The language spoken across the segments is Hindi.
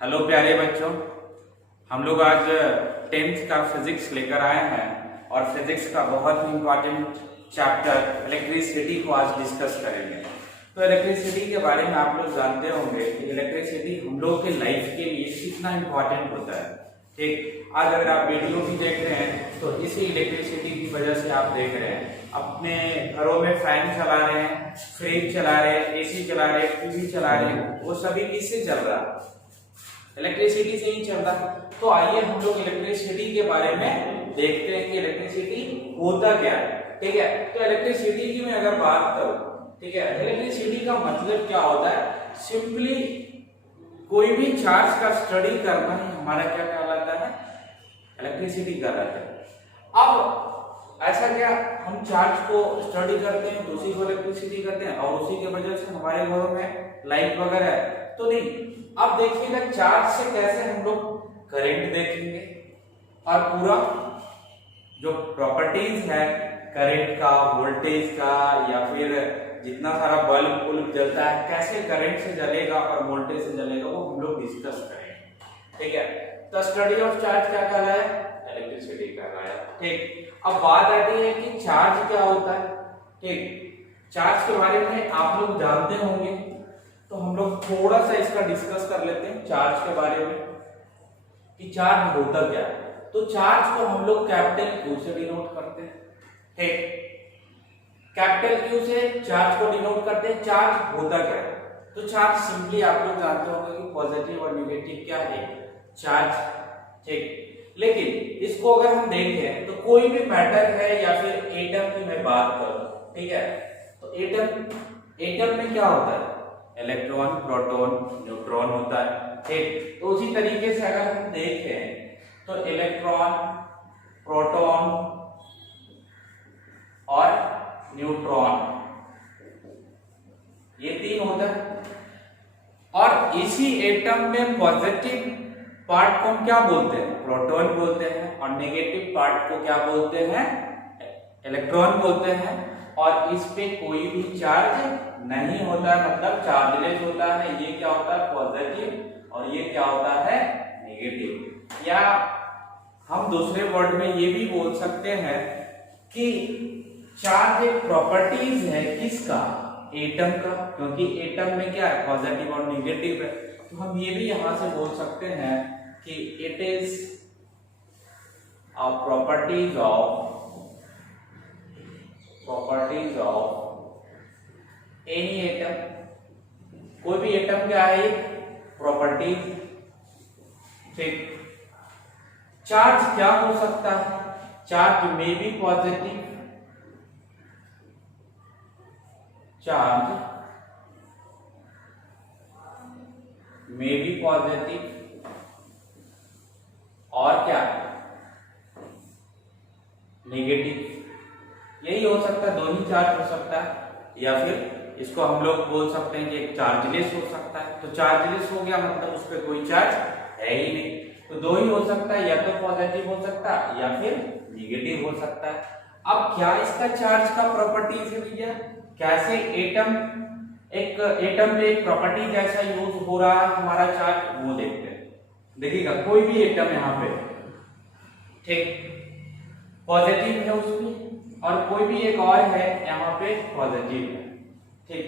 हेलो प्यारे बच्चों, हम लोग आज 10th का फिजिक्स लेकर आए हैं और फिजिक्स का बहुत ही इम्पोर्टेंट चैप्टर इलेक्ट्रिसिटी को आज डिस्कस करेंगे। तो इलेक्ट्रिसिटी के बारे में आप लोग जानते होंगे कि इलेक्ट्रिसिटी हम लोग के लाइफ के लिए कितना इम्पोर्टेंट होता है। ठीक, आज अगर आप वीडियो भी देख रहे हैं तो इसी इलेक्ट्रिसिटी की वजह से आप देख रहे हैं, अपने घरों में फैन चला रहे हैं, फ्रिज चला रहे हैं, एसी चला रहे हैं, टीवी चला रहे हैं, वो सभी किससे चल रहा है? इलेक्ट्रिसिटी से ही चल रहा है। तो आइए हम लोग इलेक्ट्रिसिटी के बारे में देखते हैं कि इलेक्ट्रिसिटी होता क्या है। ठीक है, तो इलेक्ट्रिसिटी की मैं अगर बात करूं, ठीक है, इलेक्ट्रिसिटी का मतलब क्या होता है? सिंपली कोई भी चार्ज का स्टडी करना ही हमारा क्या कहलाता है? इलेक्ट्रिसिटी कहलाता है। अब ऐसा क्या हम चार्ज को स्टडी करते हैं, उसी को इलेक्ट्रिसिटी करते हैं और उसी की वजह से हमारे घरों में लाइट वगैरह है? तो नहीं। अब देखिएगा चार्ज से कैसे हम लोग करंट देखेंगे और पूरा जो प्रॉपर्टीज है करंट का, वोल्टेज का, या फिर जितना सारा बल्ब जलता है कैसे करंट से जलेगा और वोल्टेज से जलेगा, वो हम लोग डिस्कस करेंगे। ठीक है, तो स्टडी ऑफ चार्ज क्या कर रहा है? इलेक्ट्रिसिटी कर रहा है। ठीक, अब बात आती है कि चार्ज क्या होता है। ठीक, चार्ज के बारे में आप लोग जानते होंगे, तो हम लोग थोड़ा सा इसका डिस्कस कर लेते हैं चार्ज के बारे में कि चार्ज होता क्या है। तो चार्ज को हम लोग कैपिटल क्यू से डिनोट करते हैं। ठीक, कैपिटल क्यू से चार्ज को डिनोट करते हैं। चार्ज होता क्या है? तो चार्ज सिंपली आप लोग जानते होंगे कि पॉजिटिव और नेगेटिव क्या है, चार्ज। ठीक, लेकिन इसको अगर हम देखें तो कोई भी मैटर है या फिर एटम की मैं बात करूं, ठीक है, तो एटम में क्या होता है? इलेक्ट्रॉन, प्रोटॉन, न्यूट्रॉन होता है। ठीक, तो उसी तरीके से अगर हम देखें तो इलेक्ट्रॉन, प्रोटॉन और न्यूट्रॉन, ये तीन होता है। और इसी एटम में पॉजिटिव पार्ट को हम क्या बोलते हैं? प्रोटॉन बोलते हैं, और नेगेटिव पार्ट को क्या बोलते हैं? इलेक्ट्रॉन बोलते हैं। और इस पे कोई भी चार्ज नहीं होता है, मतलब चार्जलेस होता है। ये क्या होता है? पॉजिटिव, और ये क्या होता है? नेगेटिव। या हम दूसरे वर्ड में ये भी बोल सकते हैं कि चार्ज एक प्रॉपर्टीज है किसका? एटम का, क्योंकि एटम में क्या है? पॉजिटिव और नेगेटिव है। तो हम ये भी यहां से बोल सकते हैं कि it is a properties of any atom. कोई भी एटम क्या है? प्रॉपर्टीज। ठीक, चार्ज क्या हो सकता है? चार्ज में बी पॉजिटिव, चार्ज में बी पॉजिटिव, और क्या? नेगेटिव। यही हो सकता है, दोनों चार्ज हो सकता है। या फिर इसको हम लोग बोल सकते हैं कि एक चार्जलेस हो सकता है। तो चार्जलेस हो गया मतलब उस पर कोई चार्ज है ही नहीं। तो दो ही हो सकता है, या तो पॉजिटिव हो सकता है या फिर नेगेटिव हो सकता है। अब क्या इसका चार्ज का प्रॉपर्टीज है भैया? कैसे एटम पे एक प्रॉपर्टी जैसा यूज हो रहा है हमारा चार्ज, वो देखते हैं। देखिएगा कोई भी एटम यहाँ पे, ठीक, पॉजिटिव है उसमें, और कोई भी एक और है यहाँ पे पॉजिटिव है। ठीक,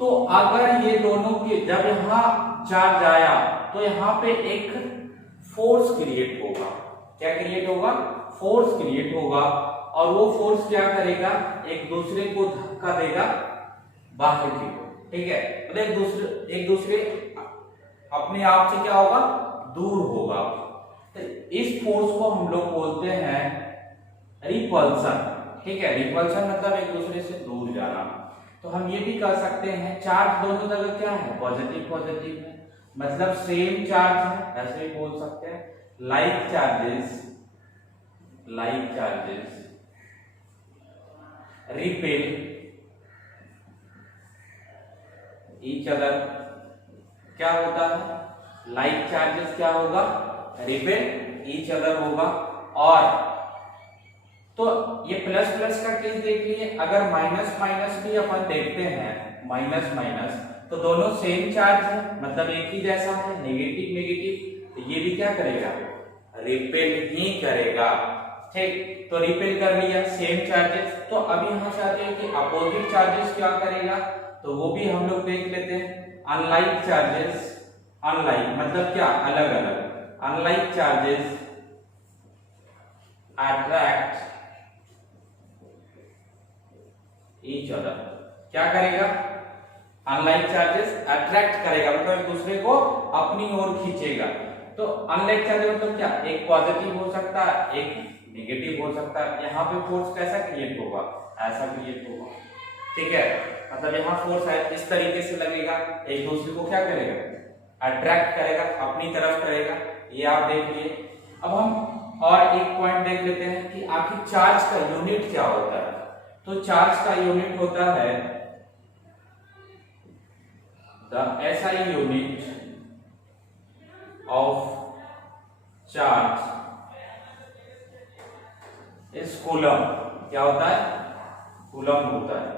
तो अगर ये दोनों के जब यहाँ चार्ज आया तो यहाँ पे एक फोर्स क्रिएट होगा। क्या क्रिएट होगा? फोर्स क्रिएट होगा। और वो फोर्स क्या करेगा? एक दूसरे को धक्का देगा बाहर की ओर। ठीक है, मतलब एक दूसरे अपने आप से क्या होगा? दूर होगा। तो इस फोर्स को हम लोग बोलते हैं रिपल्सन। ठीक है, रिपल्सन मतलब एक दूसरे से दूर जाना। तो हम ये भी कह सकते हैं चार्ज दोनों जगह क्या है? पॉजिटिव पॉजिटिव है, मतलब सेम चार्ज है, ऐसे ही बोल सकते हैं। Like charges repel each other. क्या होता है? लाइक चार्जेस क्या होगा? रिपेल ईच अदर होगा। और तो ये प्लस प्लस का केस देख लीजिए, अगर माइनस माइनस भी अपन देखते हैं, माइनस माइनस, तो दोनों सेम चार्ज है, मतलब एक ही जैसा है, नेगेटिव नेगेटिव, तो ये भी क्या करेगा, रिपेल ही करेगा। ठीक, तो रिपेल कर लिया सेम चार्जेस। तो अब यहाँ चाहते हैं कि अपोजिट चार्जेस क्या करेगा, तो वो भी हम लोग देख लेते हैं। अनलाइक चार्जेस, अनलाइक मतलब क्या, अलग अलग, unlike charges attract each other. क्या करेगा, अनलाइक चार्जेस अट्रैक्ट करेगा, मतलब एक दूसरे को अपनी ओर खींचेगा। तो अनलाइक चार्जेस मतलब क्या, एक पॉजिटिव हो सकता है, एक नेगेटिव हो सकता है। यहाँ पे फोर्स कैसा क्रिएट होगा, ऐसा क्रिएट होगा। ठीक है, मतलब यहाँ फोर्स है इस तरीके से लगेगा, एक दूसरे को क्या करेगा, अट्रैक्ट करेगा, अपनी तरफ करेगा। ये आप देख लिए। अब हम और एक पॉइंट देख लेते हैं कि आखिर चार्ज का यूनिट क्या होता है। तो चार्ज का यूनिट होता है the SI unit of charge इस कूलम। क्या होता है, कूलम होता है,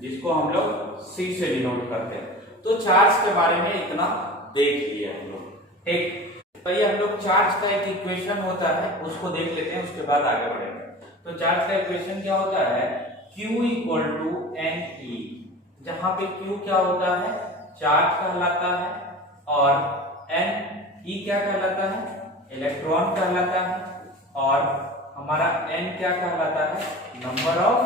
जिसको हम लोग C से डिनोट करते हैं। तो चार्ज के बारे में इतना देख लिया हम लोग। ठीक, तो ये हम लोग चार्ज का एक इक्वेशन होता है, उसको देख लेते हैं, उसके बाद आगे बढ़ेंगे। तो चार्ज का इक्वेशन क्या होता है, Q इक्वल टू NE, जहां पे Q क्या होता है, चार्ज कहलाता है, और NE क्या कहलाता है, इलेक्ट्रॉन कहलाता है, और हमारा N क्या कहलाता है, नंबर ऑफ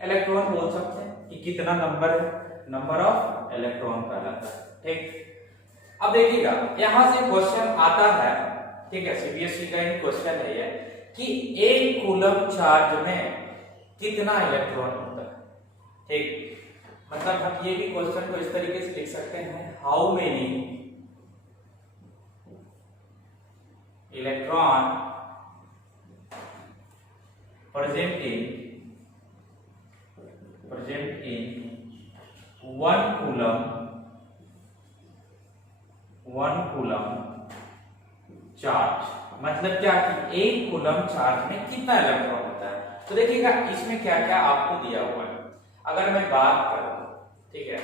इलेक्ट्रॉन बोल सकते हैं कि कितना नंबर है, नंबर ऑफ इलेक्ट्रॉन कहलाता है। ठीक, अब देखिएगा यहां से क्वेश्चन आता है, ठीक है, सीबीएसई का एक क्वेश्चन है ये कि एक कूलम चार्ज में कितना इलेक्ट्रॉन होता है। ठीक, मतलब हम ये भी क्वेश्चन को इस तरीके से लिख सकते हैं, how many electron present in 1 coulomb charge. मतलब क्या कि एक कूलम चार्ज में कितना इलेक्ट्रॉन होता है। तो देखिएगा इसमें क्या क्या आपको दिया हुआ है। अगर मैं बात करूं, ठीक है,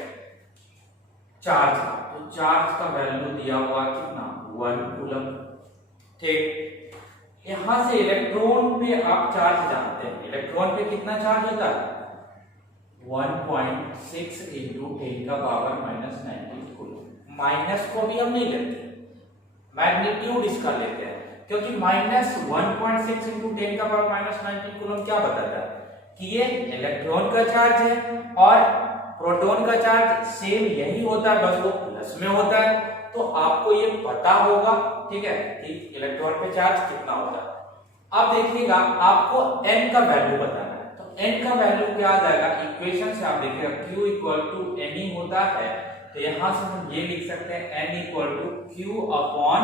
चार्ज, तो चार्ज का वैल्यू दिया हुआ कितना, 1 कूलम। ठीक, यहां से इलेक्ट्रॉन पे आप चार्ज जानते हैं, इलेक्ट्रॉन पे कितना चार्ज होता है, 1.6 इंटू 10 का पावर माइनस 19 कूलम। माइनस को भी हम नहीं लेते, मैग्नीट्यूड इसका लेते हैं, क्योंकि माइनस 1.6 इंटू 10 का पावर माइनस 19 कूलम क्या बताता है कि ये इलेक्ट्रॉन का चार्ज है, और प्रोटॉन का चार्ज सेम यही होता है, बस वो प्लस में होता है। तो आपको ये पता होगा, ठीक है, कि इलेक्ट्रॉन पे चार्ज कितना होता है। अब देखिएगा आपको n का वैल्यू बताना है, तो n का वैल्यू क्या आ जाएगा, इक्वेशन से आप देखिएगा Q इक्वल टू NE होता है, तो यहां से हम ये लिख सकते हैं n equal to Q upon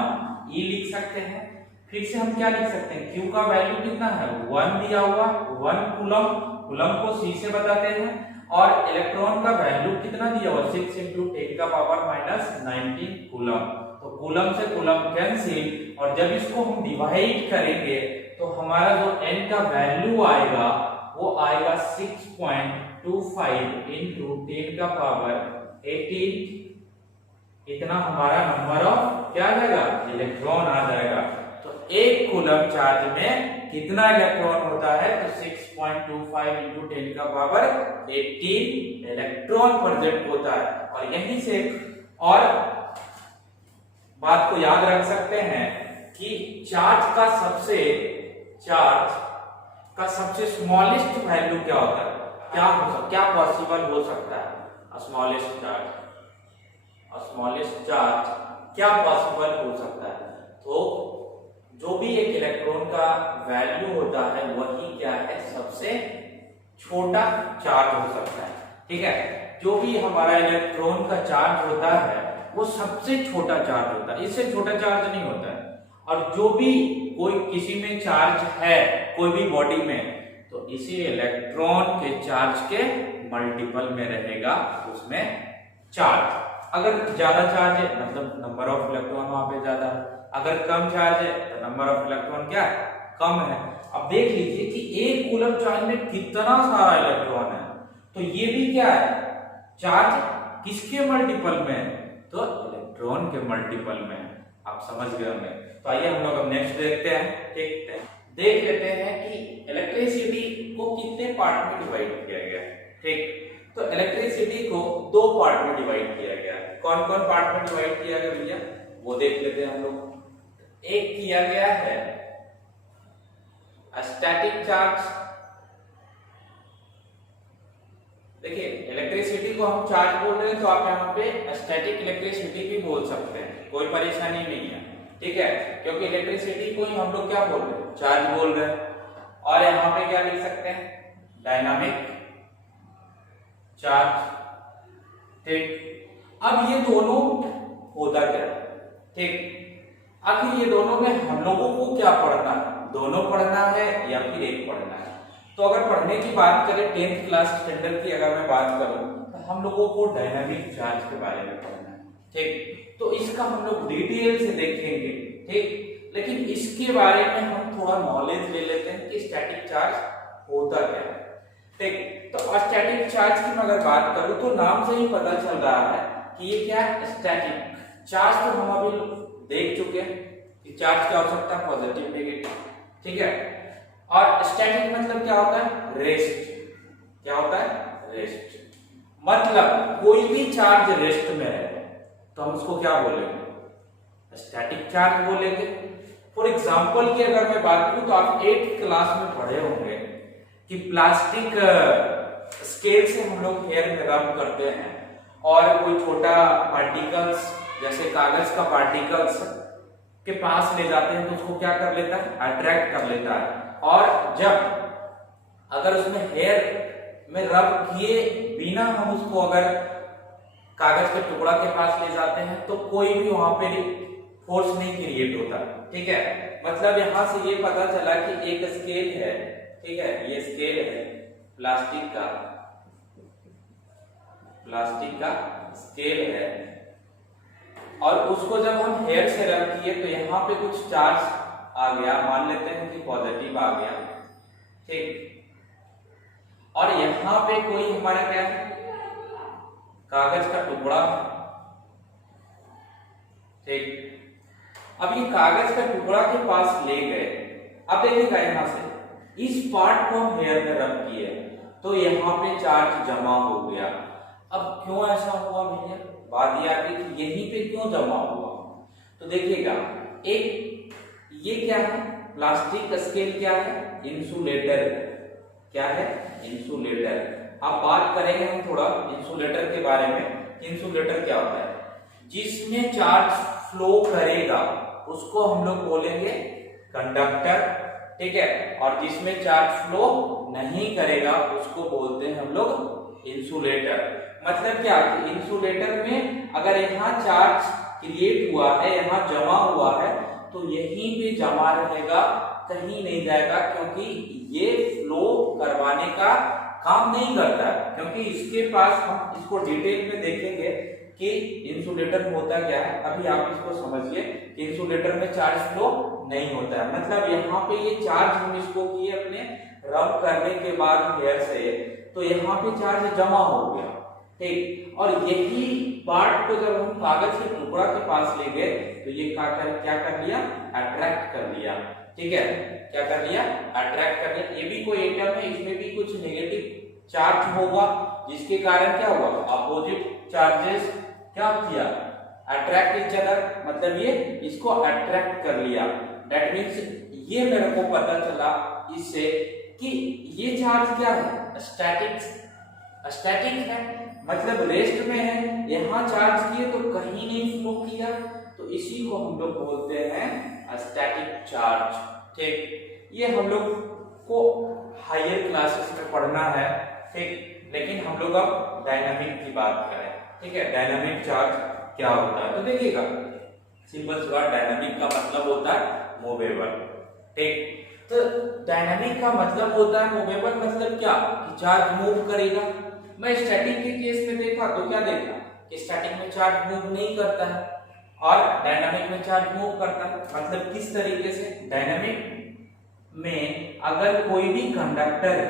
E लिख सकते हैं। फिर से हम क्या लिख सकते हैं, Q का वैल्यू कितना है, 1 दिया हुआ, 1 कूलम, कूलम को C से बताते हैं, और इलेक्ट्रॉन का वैल्यू कितना दिया हुआ, 6 इंटू 10 का पावर माइनस 19 कूलम। तो कूलम से कूलम कैंसिल, और जब इसको हम डिवाइड करेंगे तो हमारा जो n का वैल्यू आएगा वो आएगा 6.25 इंटू 10 का पावर 18। इतना हमारा नंबर ऑफ क्या आ जाएगा, इलेक्ट्रॉन आ जाएगा। तो एक कूलम चार्ज में कितना इलेक्ट्रॉन होता है, तो 6.25 इंटू 10 का पावर 18 इलेक्ट्रॉन प्रेजेंट होता है। और यहीं से और बात को याद रख सकते हैं कि चार्ज का सबसे स्मॉलेस्ट वैल्यू क्या होता है, क्या पॉसिबल हो सकता है, स्मॉलेस्ट चार्ज क्या पॉसिबल हो सकता है। तो जो भी एक इलेक्ट्रॉन का वैल्यू होता है वही क्या है, सबसे छोटा चार्ज हो सकता है। ठीक है, जो भी हमारा इलेक्ट्रॉन का चार्ज होता है वो सबसे छोटा चार्ज होता है, इससे छोटा चार्ज नहीं होता है। और जो भी कोई किसी में चार्ज है कोई भी बॉडी में, तो इसी इलेक्ट्रॉन के चार्ज के मल्टीपल में रहेगा उसमें चार्ज। अगर ज्यादा चार्ज है मतलब नंबर ऑफ इलेक्ट्रॉन वहां पे ज्यादा है, अगर कम चार्ज है तो नंबर ऑफ इलेक्ट्रॉन क्या है, कम है। अब देख लीजिए कि एक कूलम चार्ज में कितना सारा इलेक्ट्रॉन है, तो ये भी क्या है, चार्ज किसके मल्टीपल में है? तो इलेक्ट्रॉन के मल्टीपल में है। आप समझ गए होंगे। तो आइए हम लोग अब नेक्स्ट देखते हैं। देख लेते हैं कि इलेक्ट्रिसिटी को कितने पार्ट में डिवाइड किया गया है। ठीक, तो इलेक्ट्रिसिटी को दो पार्ट में डिवाइड किया गया है। कौन कौन पार्ट में डिवाइड किया गया भैया, वो देख लेते हैं हम लोग। एक किया गया है स्टैटिक चार्ज। देखिए, इलेक्ट्रिसिटी को हम चार्ज बोल रहे हैं तो आप यहाँ पे स्टैटिक इलेक्ट्रिसिटी भी बोल सकते हैं, कोई परेशानी नहीं है। ठीक है, क्योंकि इलेक्ट्रिसिटी को ही हम लोग क्या बोल रहे हैं, चार्ज बोल रहे हैं। और यहाँ पे क्या लिख सकते हैं, डायनामिक चार्ज। ठीक, अब ये दोनों होता क्या है? ठीक, आखिर ये दोनों में हम लोगों को क्या पढ़ना है, दोनों पढ़ना है या फिर एक पढ़ना है? तो अगर पढ़ने की बात करें 10th क्लास स्टैंडर्ड की अगर मैं बात करूं तो हम लोगों को डायनामिक चार्ज के बारे में पढ़ना है। ठीक, तो इसका हम लोग डिटेल से देखेंगे। ठीक, लेकिन इसके बारे में हम थोड़ा नॉलेज ले लेते हैं कि स्टैटिक चार्ज होता क्या है। ठीक, तो स्टैटिक चार्ज की मैं अगर बात करूं तो नाम से ही पता चल रहा है कि ये क्या है, स्टैटिक चार्ज। तो हम अभी देख चुके हैं कि चार्ज क्या हो सकता है, पॉजिटिव नेगेटिव। ठीक है, और स्टैटिक मतलब क्या होता है, रेस्ट। क्या होता है, रेस्ट। मतलब कोई भी चार्ज रेस्ट में है तो हम उसको क्या बोलेंगे, स्टैटिक चार्ज बोलेंगे। फॉर एग्जांपल की अगर मैं बात करूं तो आप 8th क्लास में पढ़े होंगे कि प्लास्टिक स्केल से हम लोग हेयर में रब करते हैं और कोई छोटा पार्टिकल्स जैसे कागज का पार्टिकल्स के पास ले जाते हैं तो उसको क्या कर लेता है, अट्रैक्ट कर लेता है। और जब अगर उसमें हेयर में रब किए बिना हम उसको अगर कागज के टुकड़ा के पास ले जाते हैं तो कोई भी वहां पे फोर्स नहीं क्रिएट होता। ठीक है, मतलब यहां से ये पता चला कि एक स्केल है। ठीक है, ये स्केल है प्लास्टिक का स्केल है और उसको जब हम हेयर से रब किए तो यहाँ पे कुछ चार्ज आ गया, मान लेते हैं कि पॉजिटिव आ गया। ठीक, और यहाँ पे कोई हमारा क्या है, कागज का टुकड़ा। ठीक, अब ये कागज का टुकड़ा के पास ले गए। अब देखिएगा यहां से इस पार्ट को हम हेयर में रब किए तो यहाँ पे चार्ज जमा हो गया। अब क्यों ऐसा हुआ भैया, बात यह आती कि यहीं पे क्यों जमा हुआ। तो देखिएगा, एक ये क्या है, प्लास्टिक स्केल क्या है, इंसुलेटर। क्या है, इंसुलेटर। अब बात करेंगे हम थोड़ा इंसुलेटर के बारे में। इंसुलेटर क्या होता है, जिसमें चार्ज फ्लो करेगा उसको हम लोग बोलेंगे कंडक्टर। ठीक है, और जिसमें चार्ज फ्लो नहीं करेगा उसको बोलते हैं हम लोग इंसुलेटर। मतलब क्या कि इंसुलेटर में अगर यहाँ चार्ज क्रिएट हुआ है, यहाँ जमा हुआ है तो यहीं पे जमा रहेगा, कहीं नहीं जाएगा, क्योंकि ये फ्लो करवाने का काम नहीं करता है। क्योंकि इसके पास, हम इसको डिटेल में देखेंगे कि इंसुलेटर में होता क्या है। अभी आप इसको समझिए कि इंसुलेटर में चार्ज फ्लो नहीं होता है। मतलब यहाँ पे ये चार्ज हम इसको किए अपने रब करने के बाद हेयर से, तो यहाँ पे चार्ज जमा हो गया। ठीक, और यही पार्ट को जब हम कागज के टुकड़ा के पास ले गए तो ये क्या कर लिया, अट्रैक्ट कर लिया। ठीक है, क्या कर लिया, अट्रैक्ट कर लिया। ये भी कोई एटम है, इसमें भी कुछ नेगेटिव चार्ज होगा जिसके कारण क्या होगा, अपोजिट चार्जेस क्या किया, अट्रैक्ट ईच अदर। मतलब ये इसको अट्रैक्ट कर लिया। दैट मींस ये मेरे को पता चला इससे कि ये चार्ज क्या है, स्टैटिक है, मतलब रेस्ट में है। यहाँ चार्ज किए तो कहीं नहीं फ्लो किया, तो इसी को हम लोग बोलते हैं स्टैटिक चार्ज। ठीक, ये हम लोग को हायर क्लासेस में पढ़ना है। ठीक, लेकिन हम लोग अब डायनामिक की बात करें। ठीक है, डायनामिक चार्ज क्या होता है, तो देखिएगा सिंपल सी बात, डायनामिक का मतलब होता है मूवेबल। ठीक, तो डायनामिक का मतलब होता है मूवेबल। मतलब क्या कि चार्ज मूव करेगा। मैं स्टैटिक के केस में देखा तो क्या देखा कि स्टैटिक में चार्ज मूव नहीं करता है और डायनामिक में चार्ज मूव करता है। मतलब किस तरीके से, डायनामिक में अगर कोई भी कंडक्टर है,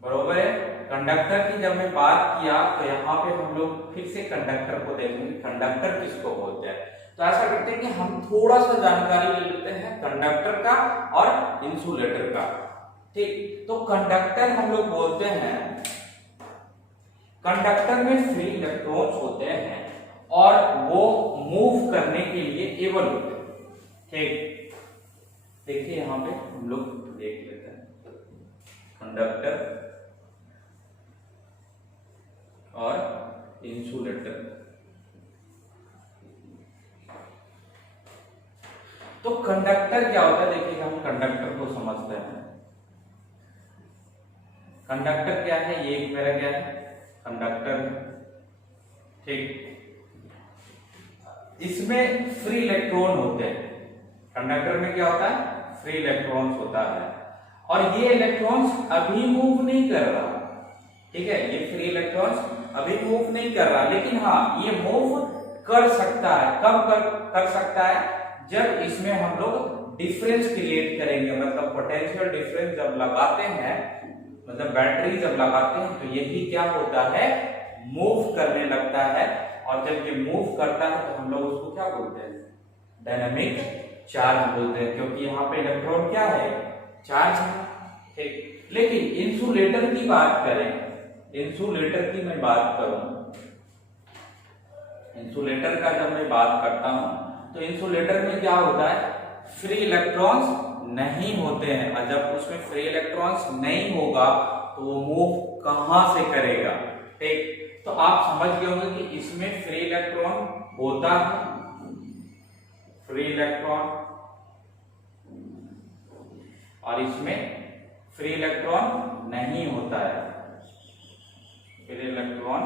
बरोबर है, कंडक्टर की जब मैं बात किया तो यहाँ पे हम लोग फिर से कंडक्टर को देखेंगे, कंडक्टर किसको बोलते हैं। तो ऐसा करते हैं कि हम थोड़ा सा जानकारी ले लेते हैं कंडक्टर का और इंसुलेटर का। ठीक, तो कंडक्टर हम लोग बोलते हैं, कंडक्टर में फ्री इलेक्ट्रॉन्स होते हैं और वो मूव करने के लिए एबल होते हैं। ठीक, देखिए यहाँ पे हम लोग देख लेते हैं कंडक्टर और इंसुलेटर। तो कंडक्टर क्या होता है, देखिए हम कंडक्टर को समझते हैं। कंडक्टर क्या है, ये एक मेरा क्या है कंडक्टर। ठीक, इसमें फ्री इलेक्ट्रॉन होते हैं। कंडक्टर में क्या होता है, फ्री इलेक्ट्रॉन्स होता है और ये इलेक्ट्रॉन्स अभी मूव नहीं कर रहा। ठीक है, ये फ्री इलेक्ट्रॉन्स अभी मूव नहीं कर रहा, लेकिन हाँ ये मूव कर सकता है। कब कर सकता है, जब इसमें हम लोग डिफरेंस क्रिएट करेंगे, मतलब पोटेंशियल डिफरेंस जब लगाते हैं, मतलब बैटरी जब लगाते हैं तो यही क्या होता है, मूव करने लगता है। और जब ये मूव करता है तो हम लोग उसको क्या बोलते हैं, डायनामिक चार्ज बोलते हैं, क्योंकि यहाँ पे इलेक्ट्रॉन क्या है, चार्ज है। ठीक, लेकिन इंसुलेटर की बात करें, इंसुलेटर की मैं बात करूं, इंसुलेटर का जब मैं बात करता हूं तो इंसुलेटर में क्या होता है, फ्री इलेक्ट्रॉन्स नहीं होते हैं। और जब उसमें फ्री इलेक्ट्रॉन्स नहीं होगा तो वो मूव कहां से करेगा। ठीक, तो आप समझ गए होंगे कि इसमें फ्री इलेक्ट्रॉन होता है, फ्री इलेक्ट्रॉन, और इसमें फ्री इलेक्ट्रॉन नहीं होता है। Free electron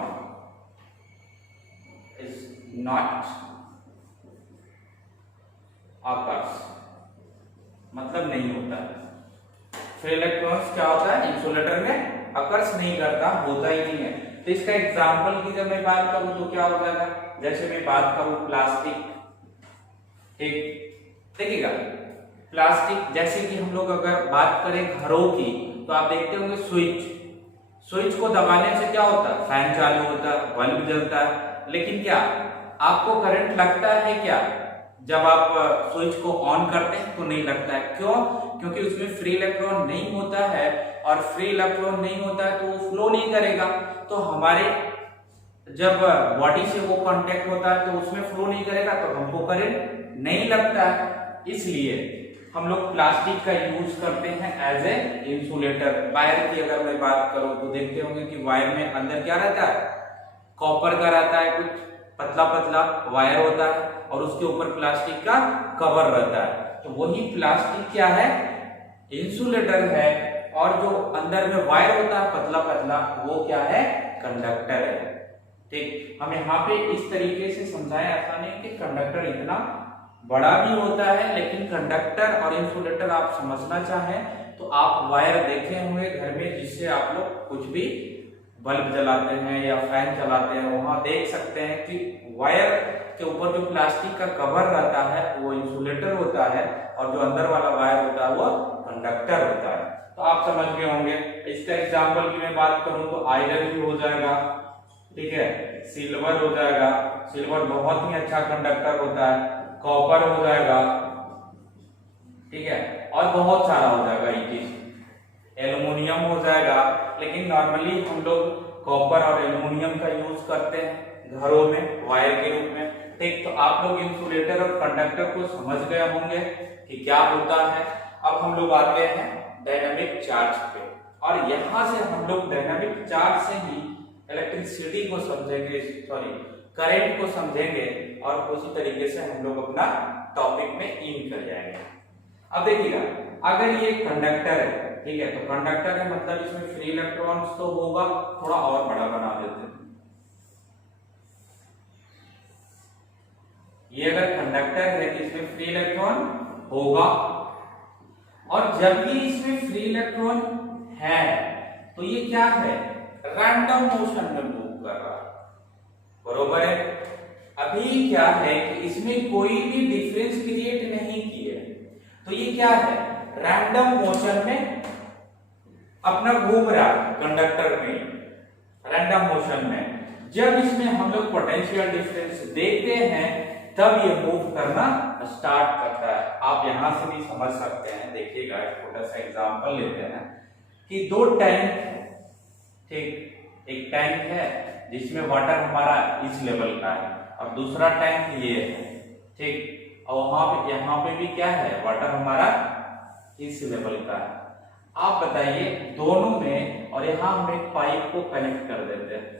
is not occurs, मतलब नहीं होता है। फ्री इलेक्ट्रॉन्स क्या होता है, इंसुलेटर में अकर्स नहीं करता, होता ही नहीं है। तो इसका एग्जाम्पल की जब मैं बात करूं तो क्या हो जाएगा, जैसे मैं बात करूं प्लास्टिक। ठीक, देखिएगा प्लास्टिक, जैसे कि हम लोग अगर बात करें घरों की तो आप देखते होंगे स्विच को दबाने से क्या होता है, फैन चालू होता है, बल्ब जलता है। लेकिन क्या आपको करंट लगता है क्या, जब आप स्विच को ऑन करते हैं तो नहीं लगता है। क्यों, क्योंकि उसमें फ्री इलेक्ट्रॉन नहीं होता है, और फ्री इलेक्ट्रॉन नहीं होता है तो वो फ्लो नहीं करेगा। तो हमारे जब बॉडी से वो कांटेक्ट होता है तो उसमें फ्लो नहीं करेगा, तो हमको करंट नहीं लगता है। इसलिए हम लोग प्लास्टिक का यूज करते हैं एज ए इंसुलेटर। वायर की अगर मैं बात करूं तो देखते होंगे कि वायर में अंदर क्या रहता है, कॉपर का रहता है, कुछ पतला पतला वायर होता है और उसके ऊपर प्लास्टिक का कवर रहता है। तो वही प्लास्टिक क्या है, इंसुलेटर है, और जो अंदर में वायर होता है पतला पतला वो क्या है, कंडक्टर है। ठीक, हम यहाँ पे इस तरीके से समझाएं, ऐसा नहीं कि कंडक्टर इतना बड़ा भी होता है, लेकिन कंडक्टर और इंसुलेटर आप समझना चाहें तो आप वायर देखे होंगे घर में, जिससे आप लोग कुछ भी बल्ब जलाते हैं या फैन चलाते हैं, वहां देख सकते हैं कि वायर के ऊपर जो प्लास्टिक का कवर रहता है वो इंसुलेटर होता है, और जो अंदर वाला वायर होता है वो कंडक्टर होता है। तो आप समझ गए होंगे। इसका एग्जाम्पल की मैं बात करूं तो आयरन भी हो जाएगा, ठीक है, सिल्वर हो जाएगा, सिल्वर बहुत ही अच्छा कंडक्टर होता है, कॉपर हो जाएगा, ठीक है, और बहुत सारा हो जाएगा, एल्युमिनियम हो जाएगा। लेकिन नॉर्मली हम लोग कॉपर और एल्युमिनियम का यूज करते हैं घरों में वायर के रूप में। ठीक, तो आप लोग इंसुलेटर और कंडक्टर को समझ गए होंगे कि क्या होता है। अब हम लोग आते हैं डायनामिक चार्ज पे, और यहां से हम लोग डायनामिक चार्ज से ही इलेक्ट्रिसिटी को समझेंगे, सॉरी करंट को समझेंगे, और उसी तरीके से हम लोग अपना टॉपिक में इन कर जाएंगे। अब देखिएगा, अगर ये कंडक्टर है, ठीक है, तो कंडक्टर का मतलब इसमें फ्री इलेक्ट्रॉन्स तो होगा, थोड़ा और बड़ा बना देते हैं। ये अगर कंडक्टर है तो इसमें फ्री इलेक्ट्रॉन होगा, और जब भी इसमें फ्री इलेक्ट्रॉन है तो ये क्या है, रैंडम मोशन में मूव कर रहा है, बरोबर है। अभी क्या है कि इसमें कोई भी डिफरेंस क्रिएट नहीं किए, तो ये क्या है, रैंडम मोशन में अपना घूम रहा कंडक्टर में रैंडम मोशन में, जब इसमें हम लोग पोटेंशियल डिफरेंस देखते हैं तब ये मूव करना स्टार्ट करता है। आप यहां से भी समझ सकते हैं, देखिएगा एक छोटा सा एग्जांपल लेते हैं कि दो टैंक, ठीक, एक टैंक है जिसमें वाटर हमारा इस लेवल का है और दूसरा टैंक ये है, ठीक, और वहां पे यहाँ पे भी क्या है, वाटर हमारा इस लेवल का है। आप बताइए दोनों में, और यहां हम एक पाइप को कनेक्ट कर देते हैं,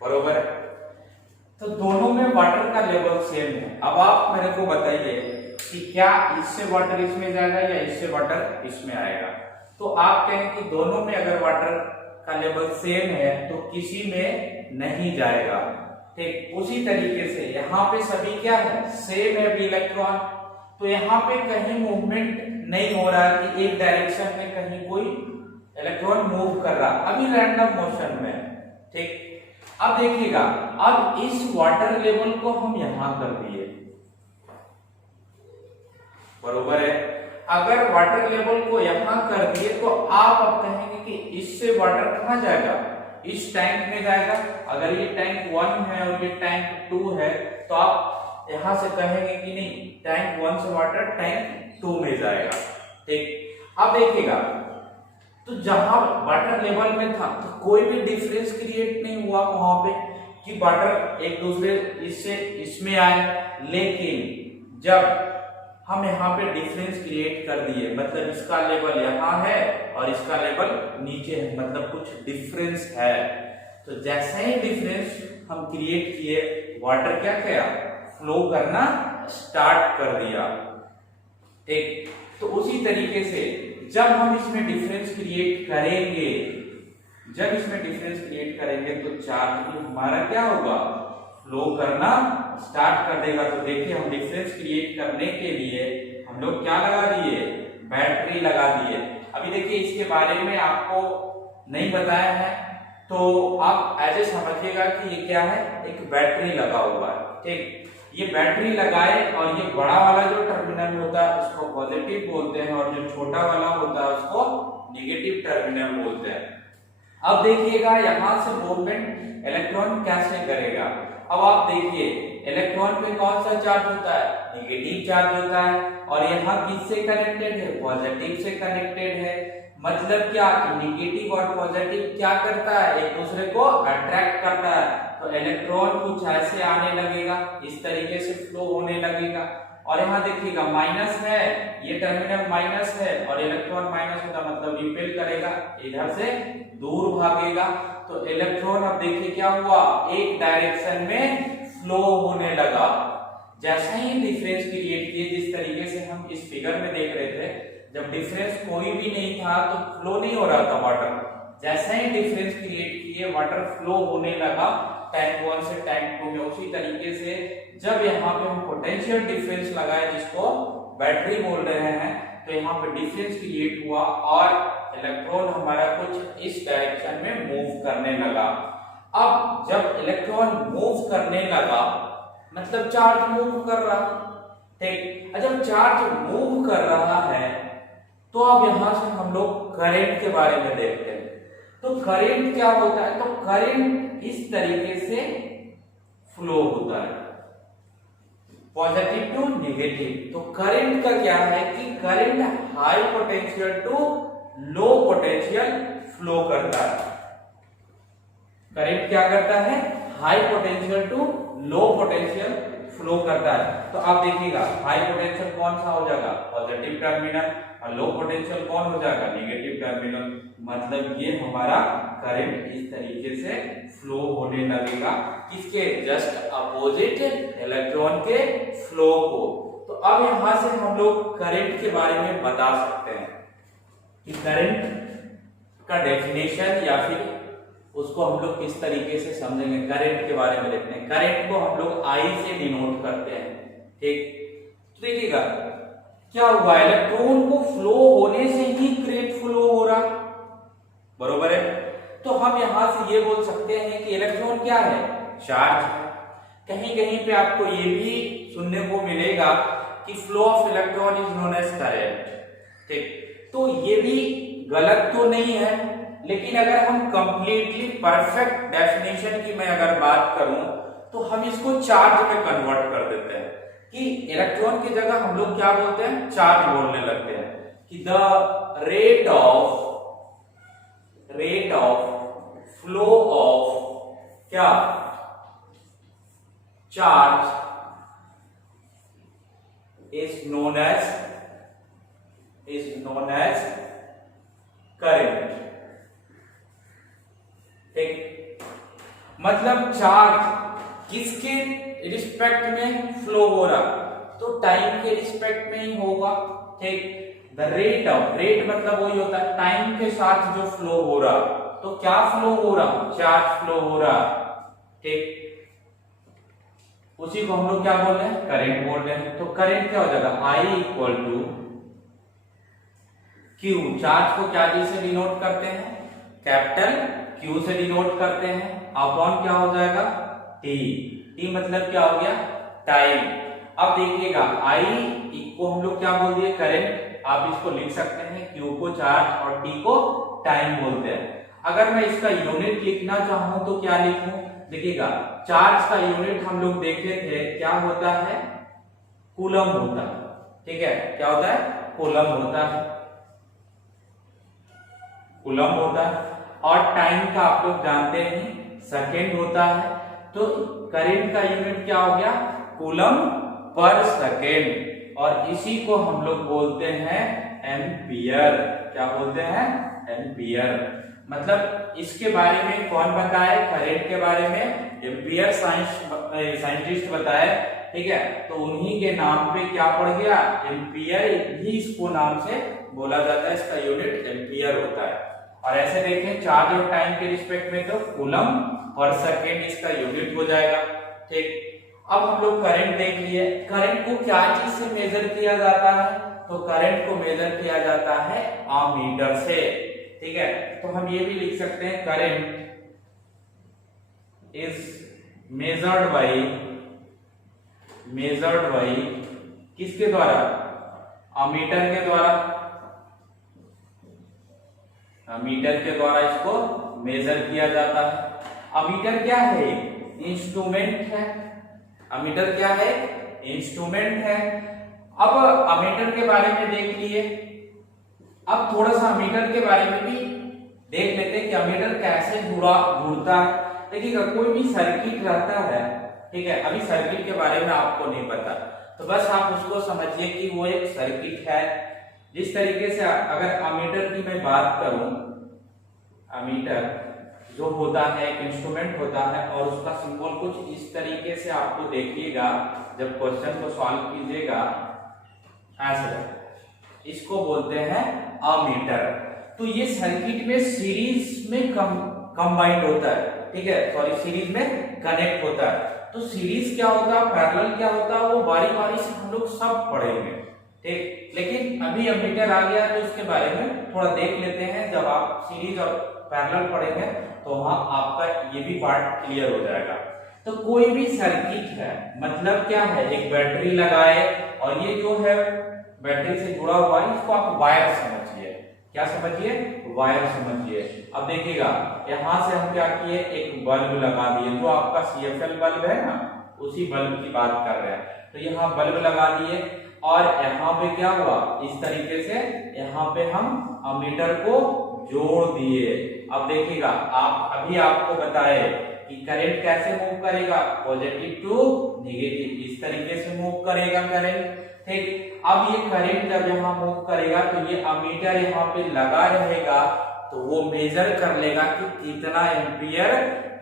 बरोबर, तो दोनों में वाटर का लेवल सेम है। अब आप मेरे को बताइए कि क्या इससे वाटर इसमें जाएगा या इससे वाटर इसमें आएगा। तो आप कहें कि दोनों में अगर वाटर का लेवल सेम है तो किसी में नहीं जाएगा, ठीक। उसी तरीके से यहाँ पे सभी क्या है, सेम है भी इलेक्ट्रॉन, तो यहाँ पे कहीं मूवमेंट नहीं हो रहा है कि एक डायरेक्शन में कहीं कोई इलेक्ट्रॉन मूव कर रहा, अभी रैंडम मोशन में, ठीक। अब देखिएगा, अब इस वाटर लेवल को हम यहां कर दिए, बरोबर है। अगर वाटर लेवल को यहां कर दिए तो आप अब कहेंगे कि इससे वाटर कहां जाएगा, इस टैंक में जाएगा। अगर ये टैंक 1 है और ये टैंक 2 है तो आप यहां से कहेंगे कि नहीं, टैंक 1 से वाटर टैंक 2 में जाएगा, ठीक। अब देखिएगा, तो जहां वाटर लेवल में था तो कोई भी डिफरेंस क्रिएट नहीं हुआ वहां पे कि वाटर एक दूसरे इससे इसमें आए, लेकिन जब हम यहाँ पे डिफरेंस क्रिएट कर दिए, मतलब इसका लेवल यहाँ है और इसका लेवल नीचे है, मतलब कुछ डिफरेंस है, तो जैसे ही डिफरेंस हम क्रिएट किए, वाटर क्या किया, फ्लो करना स्टार्ट कर दिया, ठीक। तो उसी तरीके से जब हम इसमें डिफरेंस क्रिएट करेंगे, जब इसमें डिफरेंस क्रिएट करेंगे तो चार्ज भी हमारा क्या होगा, फ्लो करना स्टार्ट कर देगा। तो देखिए हम डिफरेंस क्रिएट करने के लिए हम लोग क्या लगा दिए, बैटरी लगा दिए। अभी देखिए इसके बारे में आपको नहीं बताया है तो आप ऐसे समझिएगा कि ये क्या है, एक बैटरी लगा हुआ है, ठीक। ये बैटरी लगाए और ये बड़ा वाला जो टर्मिनल होता है उसको पॉजिटिव बोलते हैं और जो छोटा वाला होता है उसको नेगेटिव टर्मिनल बोलते हैं। अब देखिएगा यहां से मूवमेंट इलेक्ट्रॉन कैसे करेगा। अब आप देखिए इलेक्ट्रॉन पे कौन सा चार्ज होता है, नेगेटिव चार्ज होता है, और यहाँ किससे कनेक्टेड है, पॉजिटिव से कनेक्टेड है। मतलब क्या कि नेगेटिव और पॉजिटिव क्या करता है, एक दूसरे को अट्रैक्ट करता है, तो इलेक्ट्रॉन कुछ ऐसे आने लगेगा, इस तरीके से फ्लो होने लगेगा। और यहाँ देखिएगा माइनस है, ये टर्मिनल माइनस है और इलेक्ट्रॉन माइनस होता मतलब रिपेल करेगा, इधर से दूर भागेगा, तो इलेक्ट्रॉन अब देखिए क्या हुआ, एक डायरेक्शन में फ्लो होने लगा। जैसे ही डिफरेंस क्रिएट किए, जिस तरीके से हम इस फिगर में देख रहे थे, जब डिफरेंस कोई भी नहीं था तो फ्लो नहीं हो रहा था वाटर, जैसे ही डिफरेंस क्रिएट किए वाटर फ्लो होने लगा टैंक 1 से टैंक 2 में। उसी तरीके से जब यहाँ पे हम पोटेंशियल डिफरेंस लगाए जिसको बैटरी बोल रहे हैं, तो यहाँ पे डिफरेंस क्रिएट हुआ और इलेक्ट्रॉन हमारा कुछ इस डायरेक्शन में मूव करने लगा। अब जब इलेक्ट्रॉन मूव करने लगा मतलब चार्ज मूव कर रहा, ठीक। जब चार्ज मूव कर रहा है तो अब यहां से हम लोग करंट के बारे में देखते हैं। तो करंट क्या होता है, तो करंट इस तरीके से फ्लो होता है, पॉजिटिव टू नेगेटिव। तो करंट का क्या है कि current high potential to low potential flow करता है। करंट क्या करता है, high potential to low potential flow करता है। तो आप देखिएगा हाई पोटेंशियल कौन सा हो जाएगा, पॉजिटिव टर्मिनल, और लो पोटेंशियल कौन हो जाएगा, नेगेटिव टर्मिनल। मतलब ये हमारा करंट इस तरीके से फ्लो होने लगेगा, किसके जस्ट अपोजिट, इलेक्ट्रॉन के फ्लो को। तो अब यहां से हम लोग करंट के बारे में बता सकते हैं कि करंट का डेफिनेशन या फिर उसको हम लोग किस तरीके से समझेंगे। करंट के बारे में देखते हैं, करंट को हम लोग आई से डिनोट करते हैं, ठीक। तो देखिएगा क्या हुआ, इलेक्ट्रॉन को फ्लो होने से ही करंट फ्लो हो रहा, बरोबर है। तो हम यहां से ये बोल सकते हैं कि इलेक्ट्रॉन क्या है, चार्ज है। कहीं कहीं पे आपको ये भी सुनने को मिलेगा कि flow of electron is known as current, ठीक। तो ये भी गलत तो नहीं है, लेकिन अगर हम कंप्लीटली परफेक्ट डेफिनेशन की मैं अगर बात करूं तो हम इसको चार्ज में कन्वर्ट कर देते हैं कि इलेक्ट्रॉन की जगह हम लोग क्या बोलते हैं, चार्ज बोलने लगते हैं कि the rate of flow of क्या charge is known as current. ठीक, मतलब चार्ज किसके रिस्पेक्ट में फ्लो हो रहा, तो टाइम के रिस्पेक्ट में ही होगा। ठीक, द रेट मतलब वही होता है टाइम के साथ जो फ्लो हो रहा, तो क्या फ्लो हो रहा, चार्ज फ्लो हो रहा। ठीक, उसी को हम लोग क्या बोल रहे हैं, करंट बोल रहे हैं। तो करंट क्या हो जाएगा, I equal to Q. Charge को क्या चीज से डिनोट करते हैं, कैपिटल क्यू से डिनोट करते हैं, अपॉन क्या हो जाएगा, टी मतलब क्या हो गया, टाइम। अब देखिएगा I को हम लोग क्या बोल दिए, करंट। आप इसको लिख सकते हैं क्यू को चार्ज और टी को टाइम बोलते हैं। अगर मैं इसका यूनिट लिखना चाहूं तो क्या लिखूं, देखिएगा चार्ज का यूनिट हम लोग देखे थे क्या होता है, कूलम होता है। ठीक है, क्या होता है, कूलम होता है, कूलम होता है। और टाइम का आप लोग जानते हैं सेकेंड होता है। तो करंट का यूनिट क्या हो गया, कूलम पर सेकेंड, और इसी को हम लोग बोलते हैं एम्पियर। क्या बोलते हैं, एम्पियर। मतलब इसके बारे में कौन बताए, करंट के बारे में एम्पियर साइंटिस्ट बताए। ठीक है, तो उन्हीं के नाम पे क्या पड़ गया, एम्पियर भी इसको नाम से बोला जाता है, इसका यूनिट एम्पियर होता है। और ऐसे देखें चार्ज और टाइम के रिस्पेक्ट में तो कूलम पर सेकेंड इसका यूनिट हो जाएगा। ठीक, अब हम लोग करंट देख लिए। करंट को क्या चीज से मेजर किया जाता है, तो करंट को मेजर किया जाता है अमीटर से। ठीक है, तो हम ये भी लिख सकते हैं करंट इज मेजर्ड बाई किसके द्वारा, अमीटर के द्वारा। अमीटर के द्वारा इसको मेजर किया जाता है। अमीटर क्या है, इंस्ट्रूमेंट है। अमीटर क्या है, इंस्ट्रूमेंट है। अब अमीटर के बारे में देख लिए, अब थोड़ा सा अमीटर के बारे में भी देख लेते हैं कि अमीटर कैसे जुड़ता है। देखिएगा कोई भी सर्किट रहता है, ठीक है, अभी सर्किट के बारे में आपको नहीं पता, तो बस आप उसको समझिए कि वो एक सर्किट है। जिस तरीके से अगर अमीटर की मैं बात करूं, अमीटर जो होता है एक इंस्ट्रूमेंट होता है और उसका सिंबल कुछ इस तरीके से आपको देखिएगा, जब क्वेश्चन को सॉल्व कीजिएगा ऐसे, इसको बोलते हैं अमीटर। तो ये सर्किट में सीरीज में कंबाइंड होता है, ठीक है, सॉरी सीरीज में कनेक्ट होता है। तो सीरीज क्या होता है, पैरेलल क्या होता है, वो बारी बारी से हम लोग सब पढ़ेंगे। ठीक, लेकिन अभी अमीटर आ गया तो इसके बारे में थोड़ा देख लेते हैं। जब आप सीरीज और पैरेलल पढ़ेंगे तो वहां आपका ये भी पार्ट क्लियर हो जाएगा। तो कोई भी सर्किट है, मतलब क्या है, एक बैटरी लगाए और ये जो है बैटरी से जुड़ा हुआ है, इसको आप वायर समझिए। क्या समझिए, वायर समझिए। अब देखिएगा यहां से हम क्या किए, एक बल्ब लगा दिए, जो आपका CFL बल्ब है ना, उसी बल्ब की बात कर रहे हैं। तो यहाँ बल्ब लगा दिए और यहाँ पे क्या हुआ, इस तरीके से यहाँ पे हम अमीटर को जोड़ दिए। अब देखिएगा आप, अभी आपको बताए कि करंट कैसे मूव करेगा, पॉजिटिव टू नेगेटिव, इस तरीके से मूव करेगा करंट। ठीक, अब ये करंट जब यहाँ मूव करेगा तो ये अमीटर यहाँ पे लगा रहेगा, तो वो मेजर कर लेगा कि कितना एम्पियर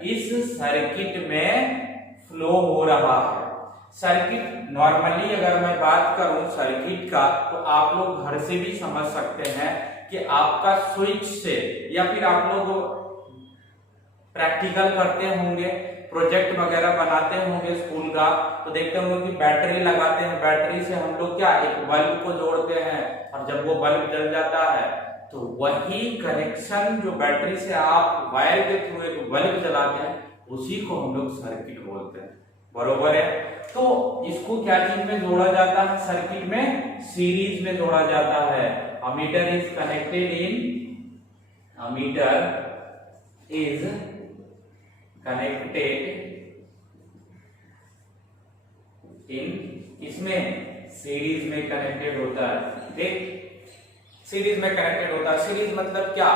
इस सर्किट में फ्लो हो रहा है। सर्किट नॉर्मली अगर मैं बात करूं सर्किट का, तो आप लोग घर से भी समझ सकते हैं कि आपका स्विच से, या फिर आप लोग प्रैक्टिकल करते होंगे, प्रोजेक्ट वगैरह बनाते होंगे स्कूल का, तो देखते होंगे कि बैटरी लगाते हैं, बैटरी से हम लोग क्या एक बल्ब को जोड़ते हैं, और जब वो बल्ब जल जाता है तो वही कनेक्शन जो बैटरी से आप वायर के थ्रू एक बल्ब जलाते हैं, उसी को हम लोग सर्किट बोलते हैं। बरोबर है। तो इसको क्या चीज में जोड़ा जाता है, सर्किट में सीरीज में जोड़ा जाता है। Ammeter is connected in ammeter is connected in इसमें सीरीज में कनेक्टेड होता है। देख, सीरीज में कनेक्टेड होता है। सीरीज मतलब क्या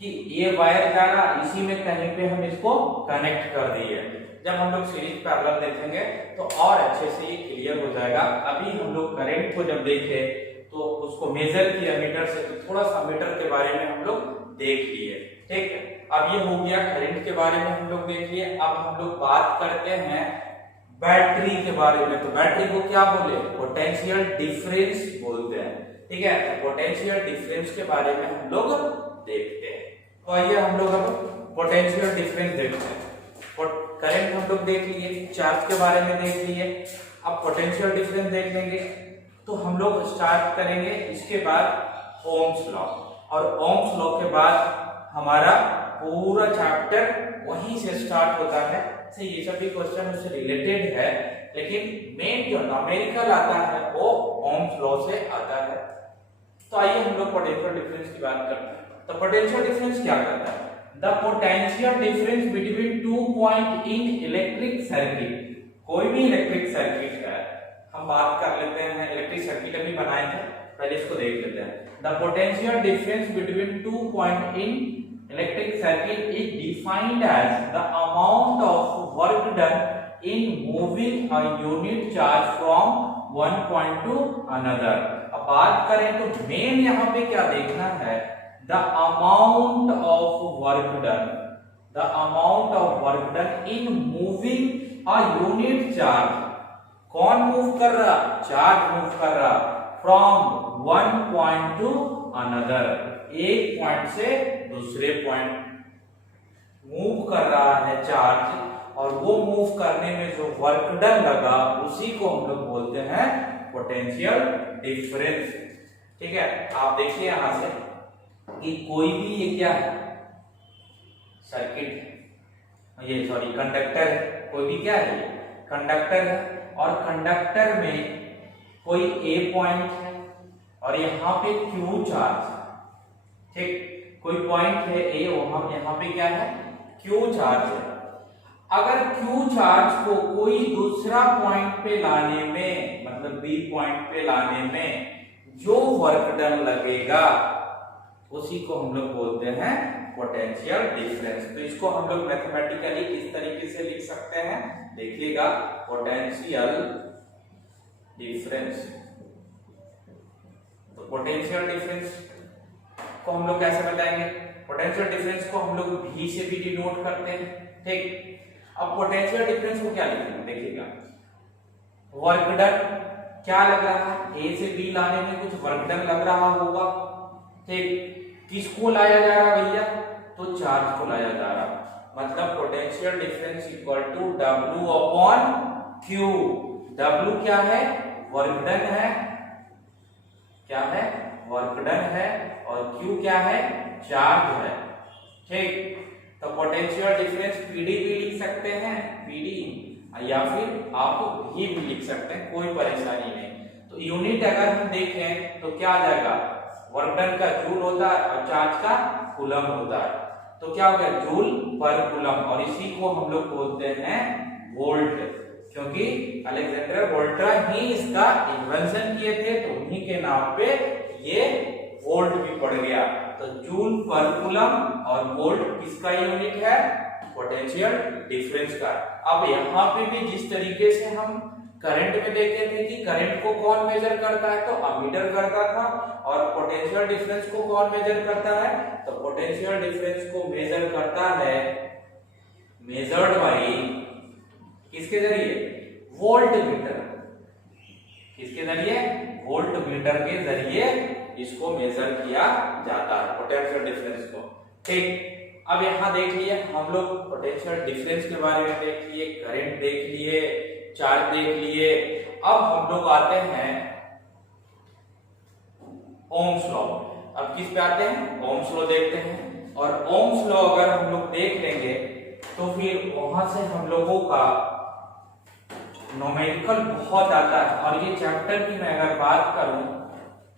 कि ये वायर जा रहा, इसी में कहीं पे हम इसको कनेक्ट कर दिए। जब हम लोग सीरीज पैरेलल देखेंगे तो और अच्छे से ये क्लियर हो जाएगा। अभी हम लोग करंट को जब देखे तो उसको मेजर किया मीटर से, तो थोड़ा सा मीटर के बारे में हम लोग देख लिए। ठीक है, अब ये हो गया करंट के बारे में हम लोग देख लिए। अब हम लोग बात करते हैं बैटरी के बारे में। तो बैटरी को क्या बोले? पोटेंशियल डिफरेंस बोलते हैं। ठीक है, तो पोटेंशियल डिफरेंस के बारे में हम लोग देखते हैं। तो आइए हम लोग अब पोटेंशियल डिफरेंस देखते हैं। करंट हम लोग देख लिए, चार्ज के बारे में देख लिए, अब पोटेंशियल डिफरेंस देख लेंगे। तो हम लोग स्टार्ट करेंगे इसके बाद ओम्स लॉ, और ओम्स लॉ के बाद हमारा पूरा चैप्टर वहीं से स्टार्ट होता है। से ये सभी क्वेश्चन उससे रिलेटेड है, लेकिन मेन जो न्यूमेरिकल आता है वो ओम्स लॉ से आता है। तो आइए हम लोग पोटेंशियल डिफरेंस की बात करते हैं। तो पोटेंशियल डिफरेंस क्या करता है? The potential difference between 2 point in electric circuit. कोई भी इलेक्ट्रिक सर्किट है, हम बात कर लेते हैं, इलेक्ट्रिक सर्किट अभी बनाए थे, पहले इसको देख लेते हैं। The potential difference between 2 point in electric circuit is defined as the amount of work done in moving a unit charge from one point to another. अब बात करें तो मेन यहाँ पे क्या देखना है? The amount of work done, the amount of work done in moving a unit charge. कौन मूव कर रहा? चार्ज मूव कर रहा from one point to another, एक पॉइंट से दूसरे पॉइंट मूव कर रहा है चार्ज, और वो मूव करने में जो वर्क डन लगा उसी को हम लोग बोलते हैं पोटेंशियल डिफरेंस। ठीक है, आप देखिए यहां से कि कोई भी ये क्या है? सर्किट, ये सॉरी कंडक्टर है। कोई भी क्या है? कंडक्टर है, और कंडक्टर में कोई ए पॉइंट है और यहाँ पे क्यू चार्ज। ठीक, कोई पॉइंट है ए, वहां यहाँ पे क्या है? क्यू चार्ज है। अगर क्यू चार्ज को कोई दूसरा पॉइंट पे लाने में, मतलब बी पॉइंट पे लाने में जो वर्क डन लगेगा उसी को हम लोग बोलते हैं पोटेंशियल डिफरेंस। तो इसको हम लोग मैथमेटिकली किस तरीके से लिख सकते हैं? देखिएगा, पोटेंशियल डिफरेंस। तो पोटेंशियल डिफरेंस को हम लोग कैसे बताएंगे? पोटेंशियल डिफरेंस को हम लोग V से भी डिनोट करते हैं। ठीक, अब पोटेंशियल डिफरेंस को क्या लिखेंगे? देखिएगा, वर्क डन क्या लग रहा है? ए से बी लाने में कुछ वर्क डन लग रहा होगा। ठीक, किसको लाया जा रहा भैया? तो चार्ज को लाया जा रहा, मतलब potential difference equal to W upon Q। W क्या है? वर्क डन है, क्या है? वर्क डन है, और Q क्या है? चार्ज है। ठीक, तो पोटेंशियल डिफरेंस PD भी लिख सकते हैं, PD, या फिर आप V भी लिख सकते हैं, कोई परेशानी नहीं। तो यूनिट अगर हम देखें तो क्या आ जाएगा? वर्क डन का जूल होता है और चार्ज का कूलम होता है। तो क्या हो गया? जूल पर कूलम, और इसी को हम लोग बोलते हैं वोल्ट, क्योंकि अलेक्जेंडर वोल्टा ही इसका इन्वेंशन किए थे, तो उन्हीं के नाम पे ये वोल्ट भी पड़ गया। तो जूल पर कूलम और वोल्ट किसका यूनिट है? पोटेंशियल डिफरेंस का। अब यहाँ पे भी जिस तरीके से हम करंट में देखे थे कि करंट को कौन मेजर करता है? तो अमीटर करता था, और पोटेंशियल डिफरेंस को कौन मेजर करता है? तो पोटेंशियल डिफरेंस को मेजर करता है, मेजर्ड बाय किसके जरिए? Volt meter. किसके जरिए? वोल्ट मीटर के जरिए इसको मेजर किया जाता है पोटेंशियल डिफरेंस को। ठीक, अब यहां देख लिए हम लोग पोटेंशियल डिफरेंस के बारे में देख लिए, करंट देख लिए, चार्ज देख लिए। अब हम लोग आते हैं ओम्स लॉ। अब किस पे आते हैं? ओम्स लॉ देखते हैं, और ओम्स लॉ अगर हम लोग देख लेंगे तो फिर वहां से हम लोगों का न्यूमेरिकल बहुत आता है। और ये चैप्टर की मैं अगर बात करूं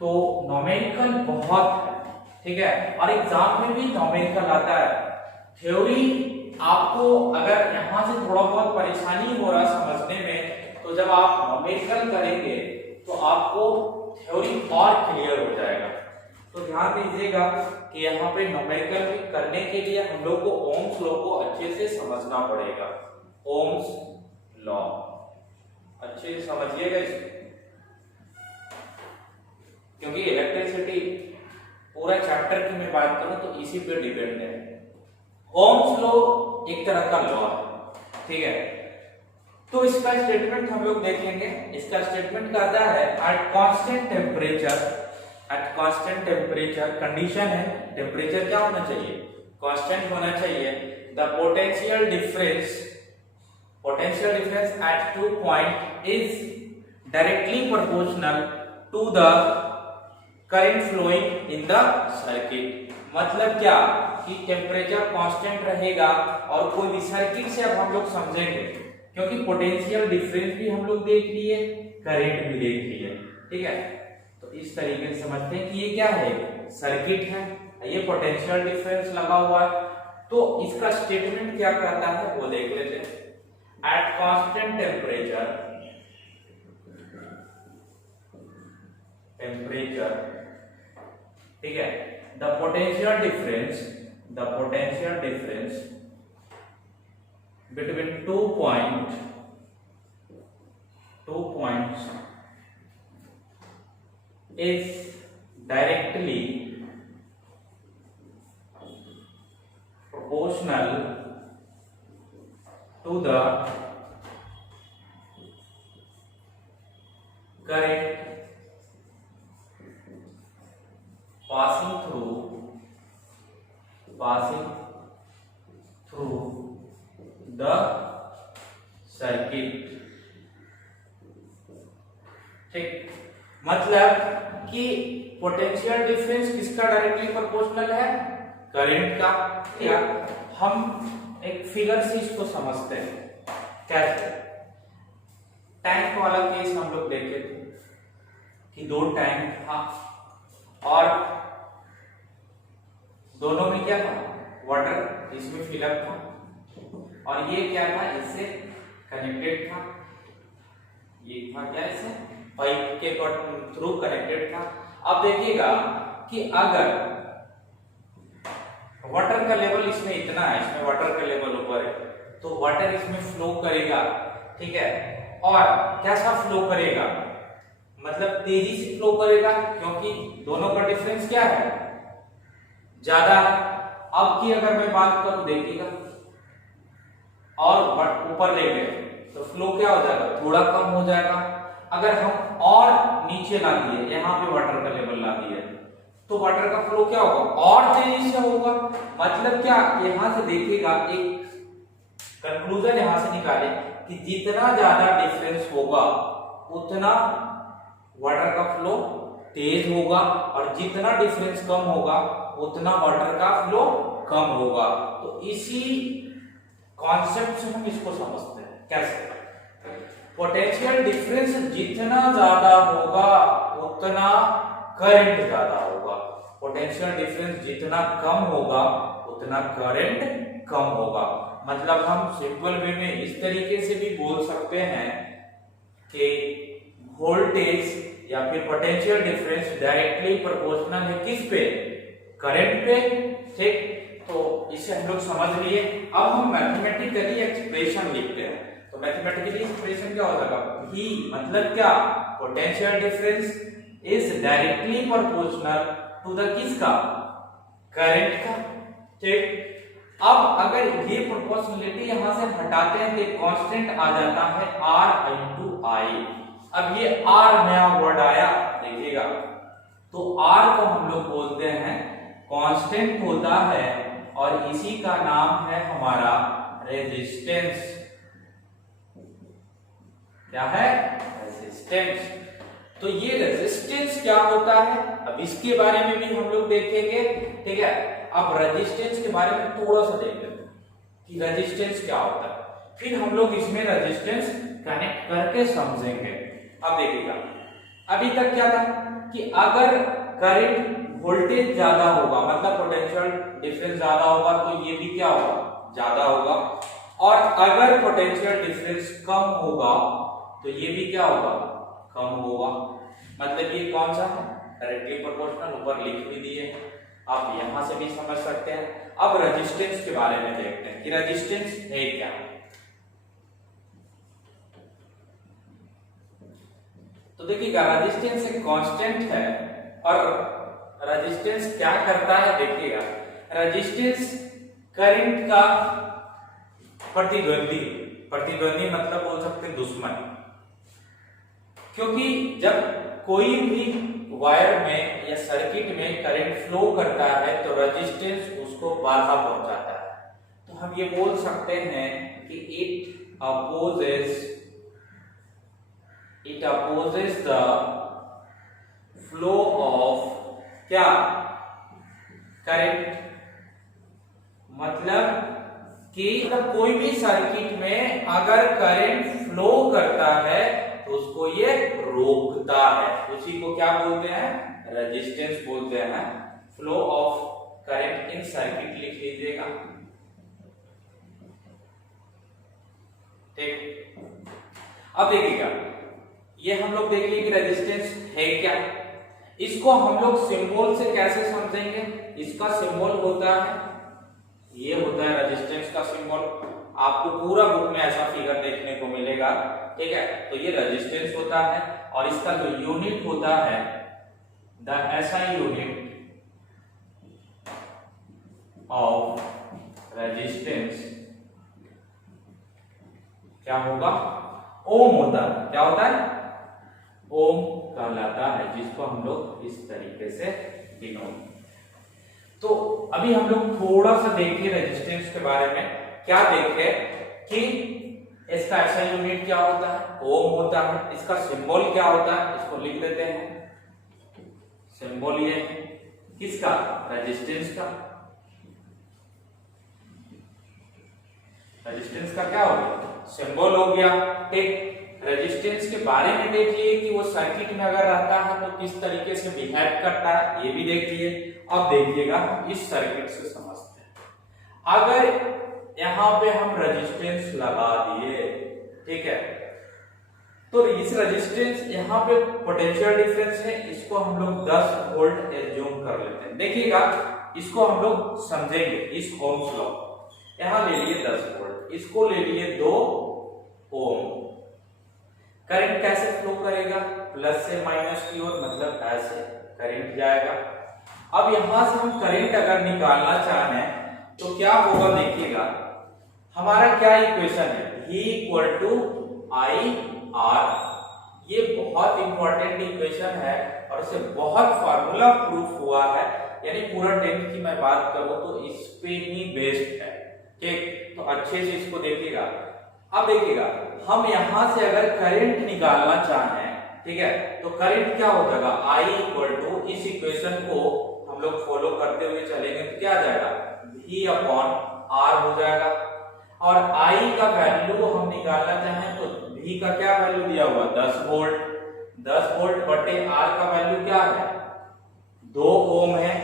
तो न्यूमेरिकल बहुत है। ठीक है। और एग्जाम में भी न्यूमेरिकल आता है। थ्योरी आपको अगर यहाँ से थोड़ा बहुत परेशानी हो रहा समझने में, तो जब आप न्यूमेरिकल करेंगे तो आपको थ्योरी और क्लियर हो जाएगा। तो ध्यान दीजिएगा कि यहाँ पे न्यूमेरिकल करने के लिए हम लोग को ओम्स लॉ को अच्छे से समझना पड़ेगा। ओम्स लॉ अच्छे से समझिएगा इसको, क्योंकि इलेक्ट्रिसिटी पूरा चैप्टर की मैं बात करूं तो इसी पे डिपेंड है। ओम्स लॉ एक तरह का लॉ है, ठीक है। तो इसका स्टेटमेंट हम लोग देखेंगे। इसका स्टेटमेंट कहता है एट कांस्टेंट टेम्परेचर, कंडीशन है टेम्परेचर क्या होना चाहिए, कांस्टेंट होना चाहिए। The potential difference at 2 point is directly proportional to the current flowing in the circuit. मतलब क्या कि टेम्परेचर कांस्टेंट रहेगा और कोई भी सर्किट से अब हम लोग समझेंगे, क्योंकि पोटेंशियल डिफरेंस भी हम लोग देख लिए, करंट भी देख लिए, ठीक है। तो इस तरीके से समझते हैं कि ये क्या है, सर्किट है, ये पोटेंशियल डिफरेंस लगा हुआ है। तो इसका स्टेटमेंट क्या कहता है वो देख लेते हैं। एट कांस्टेंट टेम्परेचर ठीक है, the potential difference between 2 points is directly proportional to the current passing through the circuit। ठीक, मतलब कि पोटेंशियल डिफरेंस किसका डायरेक्टली प्रोपोर्शनल है, करंट का। या हम एक फिगर से इसको समझते हैं कैसे। टैंक वाला केस हम लोग देखे थे कि 2 टैंक था और दोनों में क्या था, वाटर इसमें फिलअप था और ये क्या था, इससे कनेक्टेड था। ये था क्या, इससे पाइप के थ्रू कनेक्टेड था। अब देखिएगा कि अगर वाटर का लेवल इसमें इतना है, इसमें वाटर का लेवल ऊपर है, तो वाटर इसमें फ्लो करेगा, ठीक है। और कैसा फ्लो करेगा, मतलब तेजी से फ्लो करेगा, क्योंकि दोनों का डिफरेंस क्या है, ज्यादा है। अब की अगर मैं बात करूं, देखिएगा और ऊपर ले गए तो फ्लो क्या हो जाएगा, थोड़ा कम हो जाएगा। अगर हम और नीचे ला दिए, यहाँ पे वाटर का लेवल ला दिए, तो वाटर का फ्लो क्या होगा, और तेजी से होगा। मतलब क्या, यहां से देखिएगा एक कंक्लूजन यहां से निकाले कि जितना ज्यादा डिफरेंस होगा उतना वाटर का फ्लो तेज होगा, और जितना डिफरेंस कम होगा उतना वाटर का फ्लो कम होगा। तो इसी कॉन्सेप्ट से हम इसको समझते हैं। कैसे, पोटेंशियल डिफरेंस जितना ज्यादा होगा उतना करंट ज्यादा होगा, पोटेंशियल डिफरेंस जितना कम होगा उतना करंट कम होगा। मतलब हम सिंपल वे में इस तरीके से भी बोल सकते हैं कि वोल्टेज या फिर पोटेंशियल डिफरेंस डायरेक्टली प्रोपोर्शनल है किस पे, करंट पे। ठीक, तो इसे हम लोग समझ लिए। अब हम मैथमेटिकली एक्सप्रेशन लिखते हैं। तो मैथमेटिकली एक्सप्रेशन क्या हो जाएगा, V मतलब क्या, potential difference is directly proportional to the किसका, करंट का। ठीक, अब अगर ये प्रोपोर्शनलिटी यहां से हटाते हैं तो कांस्टेंट आ जाता है R into I। अब ये R नया वर्ड आया, देखिएगा, तो R को हम लोग बोलते हैं कांस्टेंट होता है और इसी का नाम है हमारा रेजिस्टेंस। क्या है, रेजिस्टेंस। तो ये रेजिस्टेंस क्या होता है, अब इसके बारे में भी हम लोग देखेंगे, ठीक है। अब रेजिस्टेंस के बारे में थोड़ा सा देख लेते हैं कि रेजिस्टेंस क्या होता है, फिर हम लोग इसमें रेजिस्टेंस कनेक्ट करके समझेंगे। अब देखिएगा, अभी तक क्या था कि अगर करंट वोल्टेज ज्यादा होगा मतलब पोटेंशियल डिफरेंस ज्यादा होगा तो ये भी क्या होगा, ज्यादा होगा। और अगर पोटेंशियल डिफरेंस कम होगा तो ये भी क्या होगा, कम होगा। मतलब ये कौन सा है, डायरेक्टली प्रोपोर्शनल, ऊपर लिख भी दिए, आप यहां से भी समझ सकते हैं। अब रेजिस्टेंस के बारे में देखते हैं कि रेजिस्टेंस है क्या। तो देखिएगा रेजिस्टेंस एक कांस्टेंट है और रेजिस्टेंस क्या करता है, देखिएगा रेजिस्टेंस करंट का प्रतिद्वंदी, प्रतिद्वंदी मतलब बोल सकते हैं दुश्मन, क्योंकि जब कोई भी वायर में या सर्किट में करंट फ्लो करता है तो रेजिस्टेंस उसको बाधा पहुंचाता है। तो हम ये बोल सकते हैं कि it opposes the flow of क्या, करंट। मतलब कि कोई भी सर्किट में अगर करंट फ्लो करता है तो उसको ये रोकता है, उसी को क्या बोलते हैं, रेजिस्टेंस बोलते हैं। Flow of current in circuit लिख लीजिएगा, ठीक। अब देखिएगा ये हम लोग देख लिए कि रेजिस्टेंस है क्या। इसको हम लोग सिंबल से कैसे समझेंगे, इसका सिंबल होता है, ये होता है रेजिस्टेंस का सिंबल। आपको पूरा बुक में ऐसा फिगर देखने को मिलेगा, ठीक है। तो ये रेजिस्टेंस होता है और इसका जो यूनिट होता है the SI unit of resistance क्या होगा, ओम होता है। क्या होता है, ओम कहलाता है, जिसको हम लोग इस तरीके से डिनोट। तो अभी हम लोग थोड़ा सा देखें रेजिस्टेंस के बारे में। क्या देखें कि इसका ऐसा यूनिट क्या होता है, ओम होता है। इसका सिंबल क्या होता है, इसको लिख लेते हैं। सिंबल ये किसका, रेजिस्टेंस का। रेजिस्टेंस का क्या हो गया, सिंबल हो गया, ठीक। रेजिस्टेंस के बारे में देख लिए कि वो सर्किट में अगर रहता है तो किस तरीके से बिहेव करता है, ये भी देख लिए। अब देखिएगा इस सर्किट से समझते हैं। अगर यहां पे हम रेजिस्टेंस लगा दिए, ठीक है, तो इस रेजिस्टेंस यहां पे पोटेंशियल डिफरेंस है, इसको हम लोग 10 वोल्ट एज्यूम कर लेते हैं। देखिएगा इसको हम लोग समझेंगे, इस ओम्स लॉ। यहां ले लिए 10 वोल्ट, इसको ले लिए 2 ओम। करंट कैसे फ्लो करेगा, प्लस से माइनस की ओर, मतलब ऐसे करंट जाएगा। अब यहां से हम करंट अगर निकालना चाहें तो क्या होगा, देखिएगा हमारा क्या इक्वेशन है, V = IR। ये बहुत इंपॉर्टेंट इक्वेशन है और इससे बहुत फार्मूला प्रूफ हुआ है, यानी पूरा 10th की मैं बात करूं तो इस पे ही बेस्ड है, ठीक। तो अच्छे से इसको देखिएगा। अब देखिएगा हम यहां से अगर करंट निकालना चाहें, ठीक है, तो करंट क्या हो जाएगा, I = इस इक्वेशन को हम लोग फॉलो करते हुए चलेंगे तो क्या आ जाएगा, V/R हो जाएगा। और I का वैल्यू हम निकालना चाहें तो V का क्या वैल्यू दिया हुआ, 10 वोल्ट। 10 वोल्ट बटे R का वैल्यू क्या है, 2 ओम है,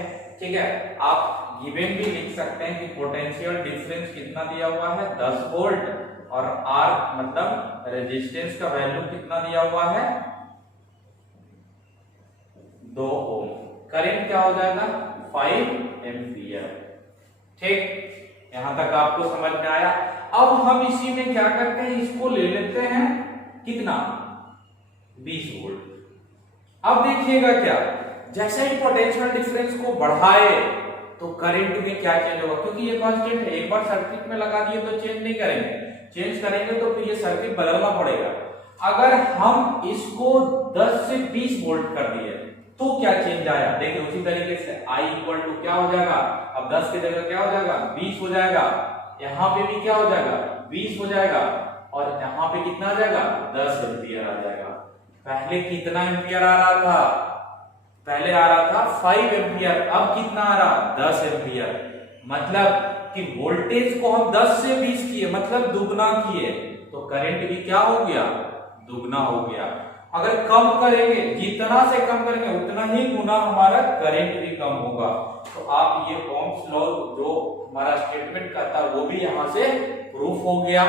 ठीक है। आप गिवन भी लिख सकते हैं कि पोटेंशियल डिफरेंस कितना दिया हुआ है, 10 वोल्ट, और R मतलब रेजिस्टेंस का वैल्यू कितना दिया हुआ है, 2 ओम। करंट क्या हो जाएगा, 5 एम्पियर, ठीक। यहां तक आपको समझ में आया। अब हम इसी में क्या करते हैं, इसको ले लेते हैं कितना, 20 वोल्ट। अब देखिएगा क्या, जैसे ही पोटेंशियल डिफरेंस को बढ़ाए तो करंट में क्या चेंज होगा, क्योंकि ये कांस्टेंट है। एक बार सर्किट में लगा दिए तो चेंज नहीं करेंगे, चेंज करेंगे तो फिर ये सर्किट बदलना पड़ेगा। अगर हम इसको 10 से 20 वोल्ट कर दिए तो क्या चेंज आया, देखिए उसी तरीके से I = क्या हो जाएगा, अब 10 की जगह क्या हो जाएगा, 20 हो जाएगा। यहां पे भी क्या हो जाएगा, 20 हो जाएगा, और यहां पे कितना आ जाएगा, 10 एम्पियर आ जाएगा। पहले कितना एम्पियर आ रहा था, पहले आ रहा था 5 एम्पियर, अब कितना आ रहा, 10 एम्पियर। मतलब कि वोल्टेज को हम 10 से 20 किए, मतलब दुगना किए, तो करंट भी क्या हो गया, दुगना हो गया। अगर कम करेंगे, जितना से कम करेंगे उतना ही गुना हमारा करंट भी कम होगा। तो आप ये ओम्स लॉ जो हमारा स्टेटमेंट का था वो भी यहाँ से प्रूफ हो गया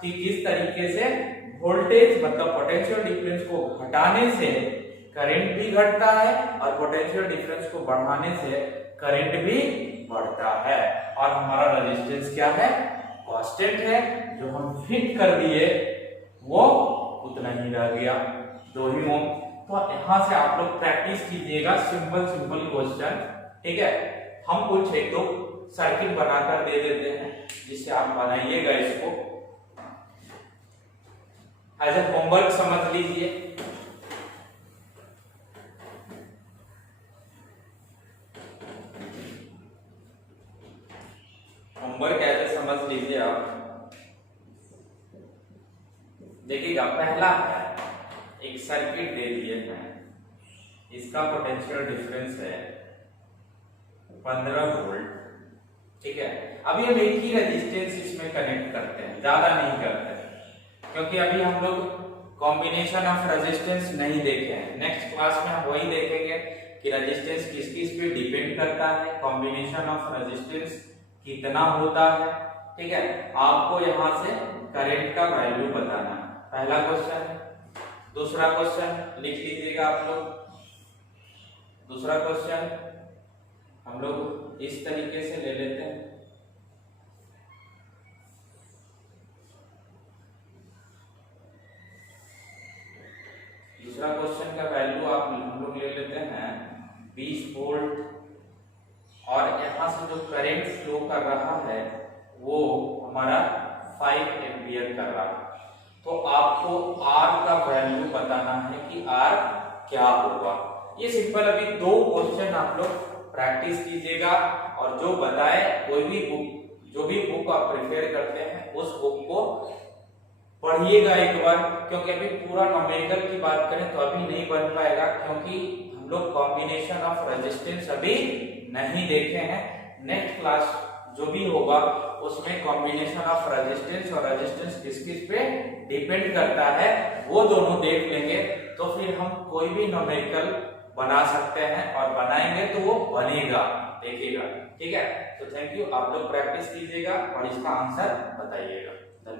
कि किस तरीके से वोल्टेज मतलब पोटेंशियल डिफरेंस को घटाने से करंट भी घटता है और पोटेंशियल डिफरेंस को बढ़ाने से करंट भी बढ़ता है। और हमारा रेजिस्टेंस क्या है, कांस्टेंट है, जो हम फिट कर दिए वो उतना ही रह गया, 2 ही ओम। तो यहां से आप लोग प्रैक्टिस कीजिएगा सिंपल क्वेश्चन, ठीक है। हम कुछ एक दो सर्किट बनाकर दे देते हैं जिससे आप बनाइएगा, इसको एज ए होमवर्क समझ लीजिए। होमवर्क ऐसे समझ लीजिए आप। देखिएगा, पहला है एक सर्किट दे दिए हैं, इसका पोटेंशियल डिफरेंस है 15 वोल्ट, ठीक है। अभी हम एक ही रेजिस्टेंस इसमें कनेक्ट करते हैं, ज्यादा नहीं करते क्योंकि अभी हम लोग कॉम्बिनेशन ऑफ रेजिस्टेंस नहीं देखे हैं। नेक्स्ट क्लास में हम वही देखेंगे कि रेजिस्टेंस किस किस पे डिपेंड करता है, कॉम्बिनेशन ऑफ रेजिस्टेंस कितना होता है, ठीक है। आपको यहाँ से करंट का वैल्यू बताना है, पहला क्वेश्चन है। दूसरा क्वेश्चन लिख लीजिएगा आप लोग। दूसरा क्वेश्चन हम लोग इस तरीके से ले लेते हैं। दूसरा क्वेश्चन का वैल्यू हम लोग ले लेते हैं 20 वोल्ट और यहाँ से जो करंट फ्लो कर रहा है वो हमारा 5 एम्पियर कर रहा है। तो आपको R का वैल्यू बताना है कि R क्या होगा। ये सिंपल अभी 2 क्वेश्चन आप लोग प्रैक्टिस कीजिएगा और जो बताए कोई भी बुक, जो भी बुक आप प्रिपेयर करते हैं उस बुक को पढ़िएगा एक बार, क्योंकि अभी पूरा न्यूमेरिकल की बात करें तो अभी नहीं बन पाएगा क्योंकि हम लोग कॉम्बिनेशन ऑफ रेजिस्टेंस अभी नहीं देखे हैं। नेक्स्ट क्लास जो भी होगा उसमें कॉम्बिनेशन ऑफ रेजिस्टेंस और रेजिस्टेंस किस किस पे डिपेंड करता है वो दोनों देख लेंगे, तो फिर हम कोई भी न्यूमेरिकल बना सकते हैं और बनाएंगे तो वो बनेगा, देखिएगा, ठीक है। तो थैंक यू, आप लोग प्रैक्टिस कीजिएगा और इसका आंसर बताइएगा।